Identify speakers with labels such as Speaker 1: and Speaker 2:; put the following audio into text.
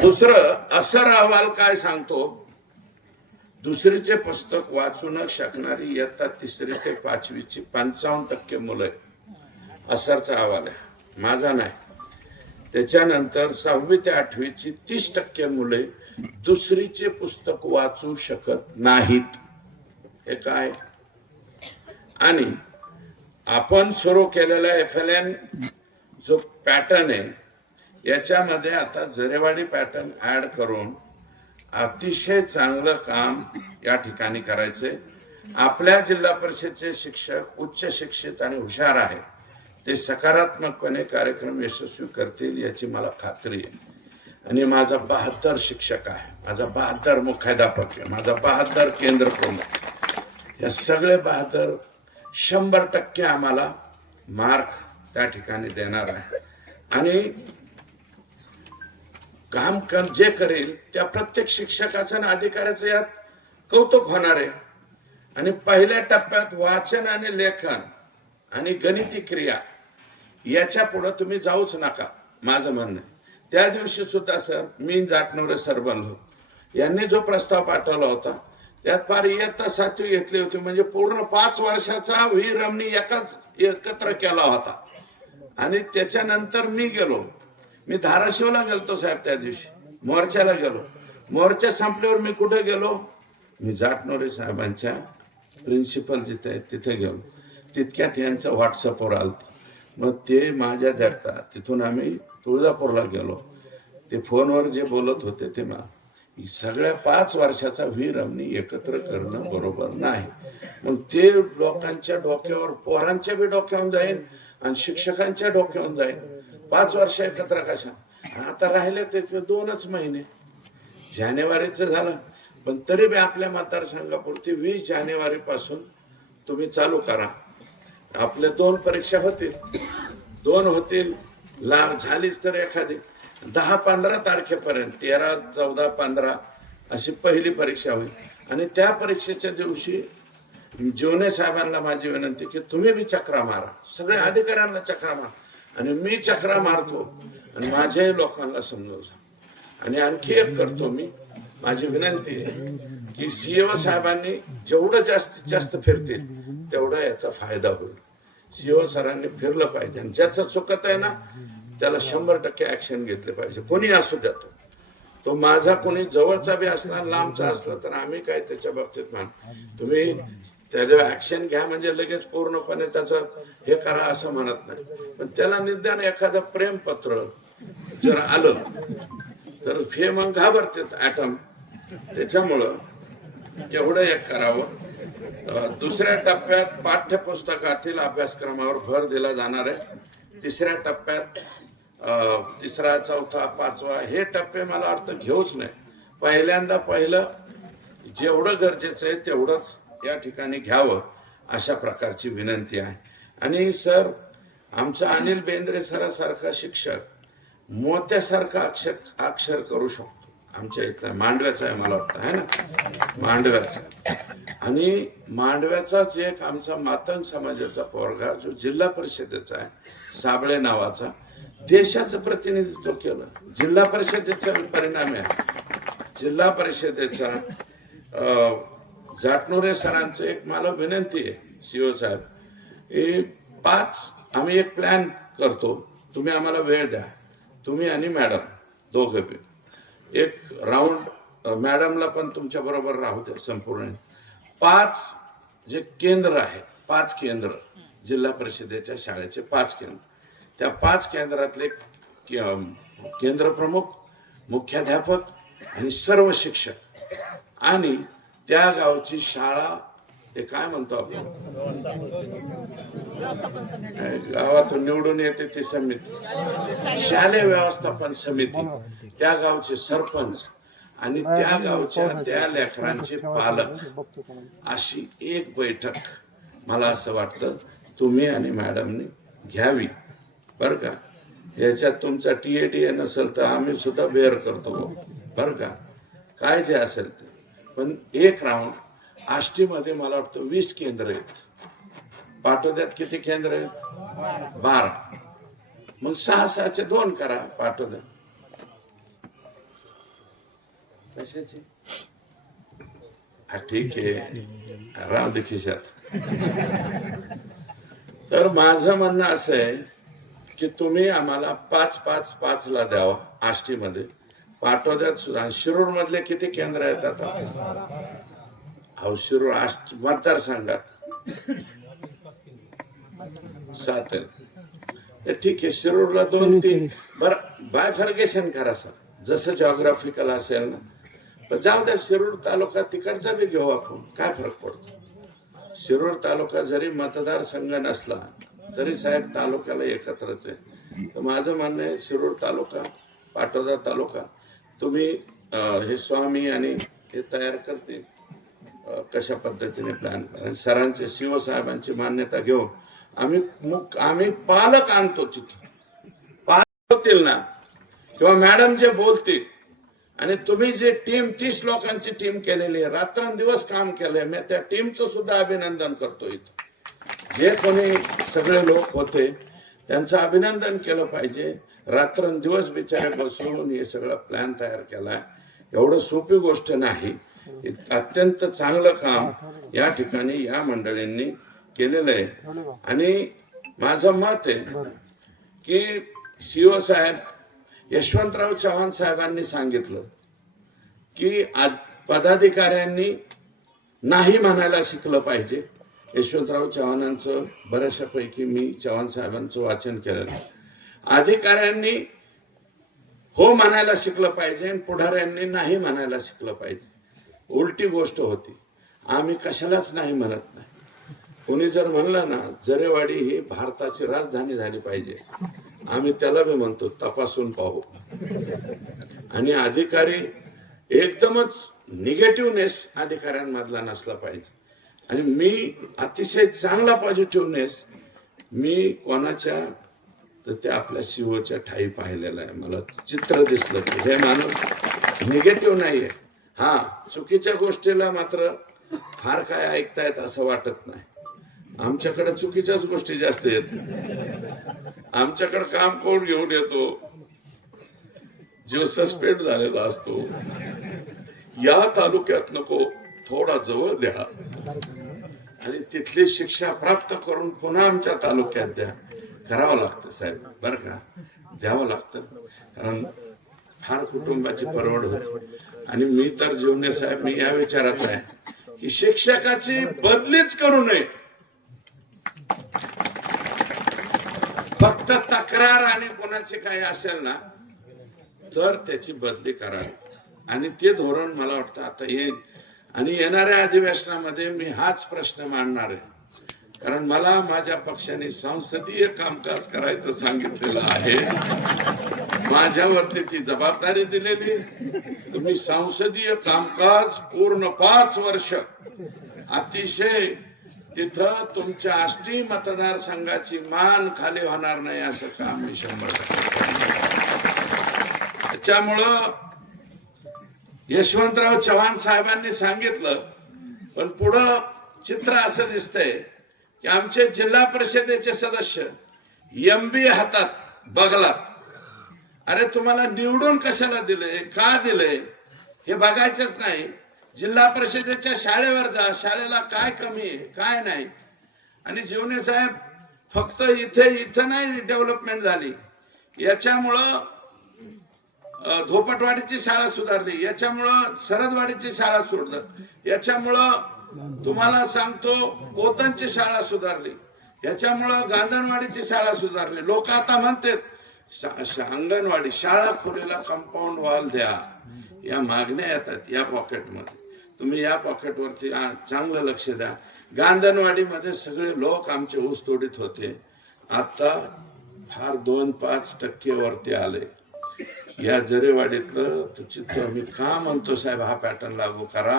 Speaker 1: दुसरं असर अहवाल काय सांगतो? दुसरीचे पुस्तक वाचू न शकणारी इयत्ता तिसरी ते पाचवीची पंचावन्न टक्के मुलं असरचा अहवाल आहे. माझा नाही. त्याच्यानंतर सहावी ते आठवीची तीस टक्के मुले दुसरीचे पुस्तक वाचू शकत नाहीत. हे काय? आणि आपण सुरू केलेला एफ एल एन जो पॅटर्न आहे याच्यामध्ये आता जरेवाडी पॅटर्न ऍड करून अतिशय चांगलं काम या ठिकाणी करायचंय. आपल्या जिल्हा परिषदचे शिक्षक उच्च शिक्षित आणि हुशार आहेत. ते सकारात्मकपणे कार्यक्रम यशस्वी करतील याची मला खात्री आहे. आणि माझा बहात्तर शिक्षक आहे. माझा बहात्तर मुख्याध्यापक आहे. माझा बहात्तर केंद्र प्रमुख या सगळे बहात्तर शंभर टक्के आम्हाला मार्क त्या ठिकाणी देणार आहे. आणि काम कर जे करेल त्या प्रत्येक शिक्षकाचं आणि अधिकाऱ्याचं यात कौतुक होणार आहे. आणि पहिल्या टप्प्यात वाचन आणि लेखन आणि गणिती क्रिया याच्यापुढे तुम्ही जाऊच नका माझं म्हणणं आहे. त्या दिवशी सुद्धा सर मी जाटनवरे सर बनलो. यांनी जो प्रस्ताव पाठवला होता त्यात फार इयत्ता सातवी घेतली होती म्हणजे पूर्ण पाच वर्षाचा व्ही रमणी एकाच एकत्र केला होता. आणि त्याच्यानंतर मी गेलो. मी धाराशिवला गेलतो साहेब त्या दिवशी. मोर्चाला गेलो. मोर्चा संपल्यावर मी कुठे गेलो? मी जाटनोरे साहेबांच्या प्रिन्सिपल जिथे आहेत तिथे गेलो. तितक्यात यांचं व्हॉट्सअपवर आलत. मग ते माझ्या धरता तिथून आम्ही तुळजापूरला गेलो. ते फोनवर जे बोलत होते ते मला. सगळ्या पाच वर्षाचा व्ही आम्ही एकत्र करणं बरोबर नाही. मग ते लोकांच्या डोक्यावर पोरांच्या बी डोक्यावर जाईल आणि शिक्षकांच्या डोक्यावर जाईल. पाच वर्ष एकत्र कशा? आता राहिले त्याचे दोनच महिने. जानेवारीचं झालं. पण तरी बी आपल्या मतदारसंघापुरती वीस जानेवारी पासून तुम्ही चालू करा. आपल्या दोन परीक्षा होतील. दोन होतील. ला झालीच तर एखादी. दहा पंधरा तारखेपर्यंत तेरा चौदा पंधरा अशी पहिली परीक्षा होईल. आणि त्या परीक्षेच्या दिवशी जीवने साहेबांना माझी विनंती की तुम्ही बी चक्रा मारा. सगळ्या अधिकाऱ्यांना चक्रा मारा. आणि मी चक्रा मारतो. आणि माझ्याही लोकांना समजवतो. आणि आणखी एक करतो मी. माझी विनंती आहे की सीओ साहेबांनी जेवढं जास्तीत जास्त फिरतील तेवढा याचा फायदा होईल. सीओ सरांनी फिरलं पाहिजे. आणि ज्याचं चुकत आहे ना त्याला शंभर टक्के ऍक्शन घेतले पाहिजे. कोणी असू द्या तो. तो माझा कोणी जवळचा बी असला लांबचा असला तर आम्ही काय त्याच्या बाबतीत मान तुम्ही त्याच्यावर ऍक्शन घ्या म्हणजे लगेच पूर्णपणे त्याचं हे करा असं म्हणत नाही. पण त्याला निदान एखादं प्रेमपत्र जर आलं तर हे मग घाबरतात ऍटम त्याच्यामुळं तेवढं एक करावं. दुसऱ्या टप्प्यात पाठ्यपुस्तकातील अभ्यासक्रमावर भर दिला जाणार आहे. तिसऱ्या टप्प्यात तिसरा चौथा पाचवा हे टप्पे मला वाटतं घेऊच नाही. पहिल्यांदा पहिलं जेवढं गरजेचं आहे तेवढंच या ठिकाणी घ्यावं अशा प्रकारची विनंती आहे. आणि सर आमचा अनिल बेंद्रे सरासारखा शिक्षक मोत्यासारखा अक्षर अक्षर करू शकतो. आमच्या इथला मांडव्याचा आहे मला वाटतं आहे ना? मांडव्याचा. आणि मांडव्याचाच एक आमचा मातंग समाजाचा पोरगा जो जिल्हा परिषदेचा आहे साबळे नावाचा देशाचं प्रतिनिधित्व केलं. जिल्हा परिषदेचा परिणाम आहे. जिल्हा परिषदेचा अं, जाटनोरे सरांचं एक मला विनंती आहे सीओ साहेब. पाच आम्ही एक प्लॅन करतो. तुम्ही आम्हाला वेळ द्या. तुम्ही आणि मॅडम दोघे बी. एक राऊंड मॅडमला पण तुमच्या बरोबर राहू द्या संपूर्ण. पाच जे केंद्र आहे पाच केंद्र जिल्हा परिषदेच्या शाळेचे पाच केंद्र. त्या पाच केंद्रातले के- केंद्र प्रमुख मुख्याध्यापक आणि सर्व शिक्षक. आणि त्या गावची शाळा ते काय म्हणतो आपण? गावातून निवडून येते ती समिती. शालेय व्यवस्थापन समिती. त्या गावचे सरपंच आणि त्या गावच्या त्या लेकरांचे पालक. अशी एक बैठक मला असं वाटतं तुम्ही आणि मॅडमने घ्यावी. बरं का? याच्यात तुमचा टीएडीए नसेल तर आम्ही सुद्धा बेअर करतो बरं का? काय जे असेल ते. पण एक राऊंड आष्टीमध्ये मला वाटतं वीस केंद्र आहेत. पाटोद्यात किती केंद्र आहेत? बारा. मग सहा सहाचे दोन करा पाटोद्यात कशाचे? हा ठीक आहे. राम दे खिशात. तर माझं म्हणणं असं आहे की तुम्ही आम्हाला पाच पाच पाच ला द्यावा आष्टीमध्ये. पाठवद्यात सुद्धा. शिरूर मधले किती केंद्र आहेत आता? अहो शिरूर मतदारसंघात. सात तर ठीक आहे शिरूरला दोन तीन. बर बायफर्गेशन करा सर. जसं जॉग्राफिकल असेल ना. पण जाऊ द्या शिरूर तालुका तिकडचा बी घेऊ आपण. काय फरक पडतो? शिरूर तालुका जरी मतदारसंघ नसला तरी साहेब तालुक्याला एकत्रच आहे. तर माझं म्हणणं आहे शिरूर तालुका पाटोदा तालुका तुम्ही हे स्वामी आणि हे तयार करतील. कशा पद्धतीने प्लॅन सरांचे शिवसाहेबांची मान्यता घेऊन आम्ही मुक आम्ही पालक आणतो तिथे. पालक होतील ना? किंवा मॅडम जे बोलतील आणि तुम्ही जे टीम तीस लोकांची टीम केलेली आहे रात्रंदिवस काम केलंय मी त्या टीमचं सुद्धा अभिनंदन करतो इथं. जे कोणी सगळे लोक होते त्यांचं अभिनंदन केलं पाहिजे. रात्रंदिवस बिचारे बसून हे सगळं प्लॅन तयार केला. एवढं सोपी गोष्ट नाही. अत्यंत चांगलं काम या ठिकाणी या मंडळींनी केलेलं आहे. आणि माझं मत आहे की सीओ साहेब यशवंतराव चव्हाण साहेबांनी सांगितलं की आज पदाधिकाऱ्यांनी नाही म्हणायला शिकलं पाहिजे. यशवंतराव चव्हाणांचं बऱ्याचशा पैकी मी चव्हाण साहेबांचं वाचन केलेलं आहे. अधिकाऱ्यांनी हो म्हणायला शिकलं पाहिजे आणि पुढाऱ्यांनी नाही म्हणायला शिकलं पाहिजे. उलटी गोष्ट होती. आम्ही कशालाच नाही म्हणत नाही. कोणी जर म्हणलं ना जरेवाडी ही भारताची राजधानी झाली पाहिजे. आम्ही त्याला बी म्हणतो तपासून पाहू. आणि अधिकारी एकदमच निगेटिव्हनेस अधिकाऱ्यांमधला नसला पाहिजे. आणि मी अतिशय चांगला पॉझिटिव्हनेस मी कोणाच्या तर ते आपल्या शिवच्या ठाई पाहिलेलं आहे. मला चित्र दिसलं हे माणूस निगेटिव्ह नाहीये. हा चुकीच्या गोष्टीला मात्र फार काय ऐकतायत असं वाटत नाही. आमच्याकडे चुकीच्याच गोष्टी जास्त येत. आमच्याकडे काम कोण घेऊन येतो? जीव सस्पेंड झालेला असतो. या तालुक्यात नको थोडा जवळ द्या. आणि तिथली शिक्षा प्राप्त करून पुन्हा आमच्या तालुक्यात द्या. करावं लागतं साहेब. बरं का? द्यावं लागतं. कारण फार कुटुंबाची परवड होते. आणि मी तर जीवने साहेब मी या विचाराचा आहे की शिक्षकाची बदलीच करू नये. फक्त तक्रार आणि कोणाचे काही असेल ना तर त्याची बदली करावी. आणि ते धोरण मला वाटतं आता येईल. आणि येणाऱ्या अधिवेशनामध्ये मी हाच प्रश्न मांडणार आहे. कारण मला माझ्या पक्षाने संसदीय कामकाज करायचं सांगितलेलं आहे. माझ्यावरती ती जबाबदारी दिलेली. तुम्ही संसदीय कामकाज पूर्ण पाच वर्ष अतिशय तिथं तुमच्या आष्टी मतदारसंघाची मान खाली होणार नाही असं काम मी शंभर त्याच्यामुळं यशवंतराव चव्हाण साहेबांनी सांगितलं पण पुढं चित्र असं दिसतंय की आमचे जिल्हा परिषदेचे सदस्य एम बी हातात बघलात. अरे तुम्हाला निवडून कशाला दिले? का दिले? हे बघायचंच नाही. जिल्हा परिषदेच्या शाळेवर जा. शाळेला काय कमी आहे? काय नाही? आणि जीवने साहेब फक्त इथे इथं नाही डेव्हलपमेंट झाली. याच्यामुळं धोपटवाडीची शाळा सुधारली. याच्यामुळं सरदवाडीची शाळा सुधारली याच्यामुळं तुम्हाला सांगतो कोतनची शाळा सुधारली. याच्यामुळं गांधणवाडीची शाळा सुधारली. लोक आता म्हणतात अंगणवाडी शाळा खोलीला कंपाऊंड वॉल द्या. या मागण्या येतात या पॉकेटमध्ये तुम्ही या पॉकेटवरती चांगलं लक्ष द्या. गांधणवाडीमध्ये सगळे लोक आमचे ऊस तोडीत होते. आता फार दोन पाच टक्के वरती आले. या जरेवाडीतलं तर चित्र मी का म्हणतो साहेब हा पॅटर्न लागू करा.